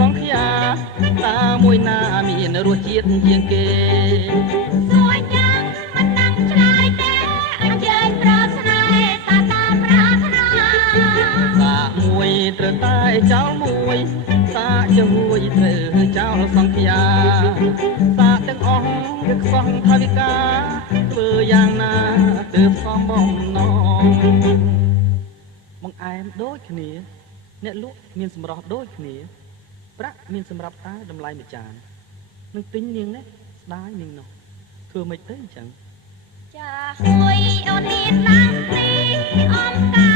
សង្ឃាតើមួយណាមានរសជាតិជាងគេសួរយ៉ាងមិនដឹងឆ្លើយទេអញ្ជើញប្រស្នេហ៍សាតាមប្រាថ្នាសាកមួយត្រូវតែចោលមួយសាកជួយត្រូវចោលសង្ឃាសាកទាំងអស់វាខ្សោះថវិកាធ្វើយ៉ាងណាទើបសមបំណងបង្អែមដូចគ្នាអ្នកលក់មានសម្រស់ដូចគ្នាប្រាក់មានសម្រាប់តែតម្លៃមួយចាននឹងទិញនាងនេះស្ដាយនាងនោះធ្វើមិនទៅអញ្ចឹងចាមួយអូនហ៊ានឡើងទីអំកា